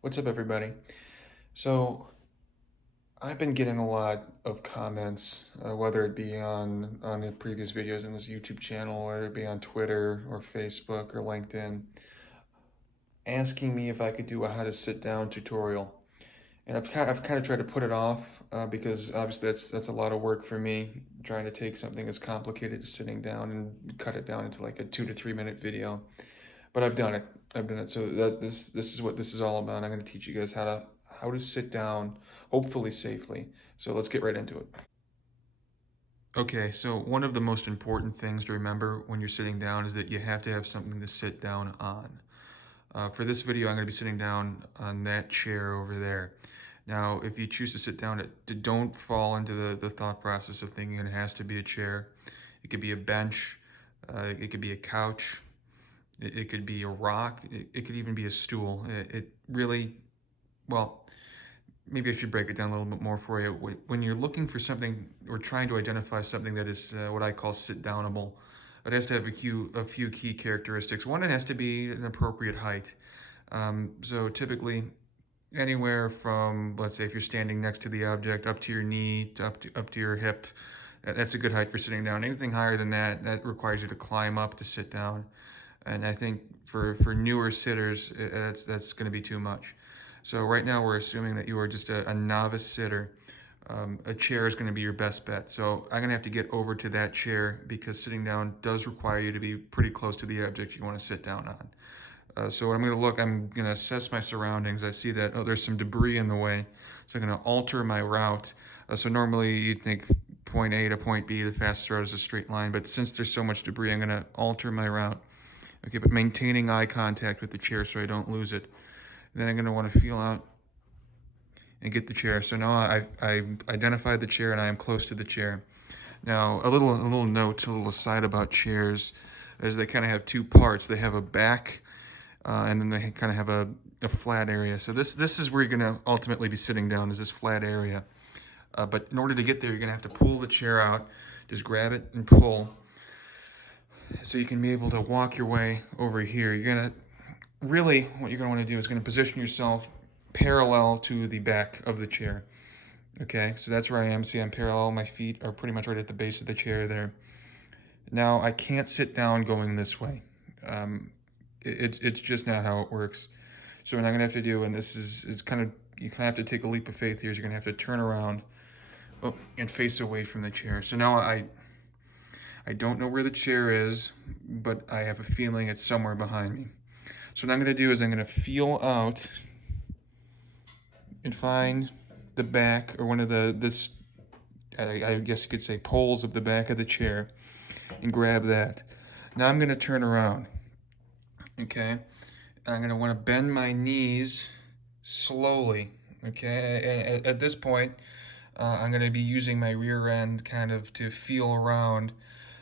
What's up, everybody? So, I've been getting a lot of comments, whether it be on the previous videos in this YouTube channel, whether it be on Twitter or Facebook or LinkedIn, asking me if I could do a how to sit down tutorial. And I've kind of tried to put it off because obviously that's a lot of work for me, trying to take something as complicated as sitting down and cut it down into like a 2 to 3 minute video. But I've done it. I've done it. So this is what this is all about. I'm going to teach you guys how to sit down, hopefully safely. So let's get right into it. Okay, so one of the most important things to remember when you're sitting down is that you have to have something to sit down on. For this video, I'm going to be sitting down on that chair over there. Now, if you choose to sit down, don't fall into the thought process of thinking it has to be a chair. It could be a bench, it could be a couch, it could be a rock, it could even be a stool. It really, well, maybe I should break it down a little bit more for you. When you're looking for something or trying to identify something that is what I call sit downable, it has to have a few key characteristics. One, it has to be an appropriate height. So typically, anywhere from, let's say, if you're standing next to the object, up to your knee, up to your hip, that's a good height for sitting down. Anything higher than that, that requires you to climb up to sit down. And I think for newer sitters, that's going to be too much. So right now we're assuming that you are just a novice sitter. A chair is going to be your best bet. So I'm going to have to get over to that chair because sitting down does require you to be pretty close to the object you want to sit down on. So what I'm going to assess my surroundings. I see that, oh, there's some debris in the way. So I'm going to alter my route. So normally you'd think point A to point B, the fastest route is a straight line. But since there's so much debris, I'm going to alter my route. Okay, but maintaining eye contact with the chair so I don't lose it. And then I'm going to want to feel out and get the chair. So now I've identified the chair and I am close to the chair. Now, a little note, a little aside about chairs is they kind of have two parts. They have a back and then they kind of have a flat area. So this is where you're going to ultimately be sitting down, is this flat area. But in order to get there, you're going to have to pull the chair out. Just grab it and pull so you can be able to walk your way over here. You're going to really, what you're going to want to do is going to position yourself parallel to the back of the chair. Okay, so that's where I am. See, I'm parallel. My feet are pretty much right at the base of the chair there. Now, I can't sit down going this way. It's just not how it works. So what I'm going to have to do, and this is kind of, you kind of have to take a leap of faith here, is you're going to have to turn around and face away from the chair. So now I don't know where the chair is, but I have a feeling it's somewhere behind me. So what I'm going to do is I'm going to feel out and find the back, or one of I guess you could say, poles of the back of the chair, and grab that. Now I'm going to turn around. Okay, I'm going to want to bend my knees slowly. Okay, at this point, I'm going to be using my rear end kind of to feel around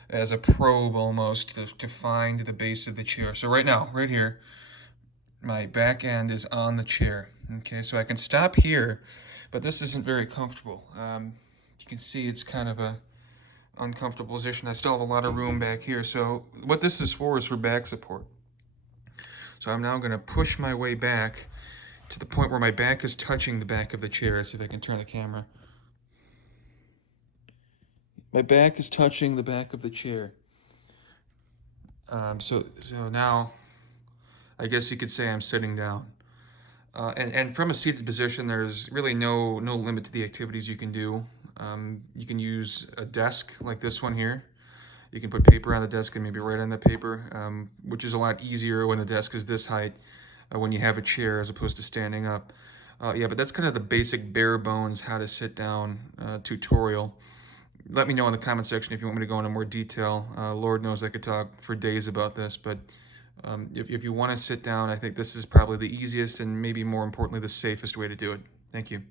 as a probe almost to find the base of the chair. So right now, right here, my back end is on the chair. Okay, so I can stop here, but this isn't very comfortable. You can see it's kind of a uncomfortable position. I still have a lot of room back here. So what this is for back support. So I'm now going to push my way back to the point where my back is touching the back of the chair. Let's see if I can turn the camera. My back is touching the back of the chair. So now, I guess you could say I'm sitting down. And from a seated position, there's really no limit to the activities you can do. You can use a desk like this one here. You can put paper on the desk and maybe write on the paper, which is a lot easier when the desk is this height, when you have a chair as opposed to standing up. Yeah, but that's kind of the basic bare bones how to sit down tutorial. Let me know in the comment section if you want me to go into more detail. Lord knows I could talk for days about this, but if you want to sit down, I think this is probably the easiest and maybe more importantly the safest way to do it. Thank you.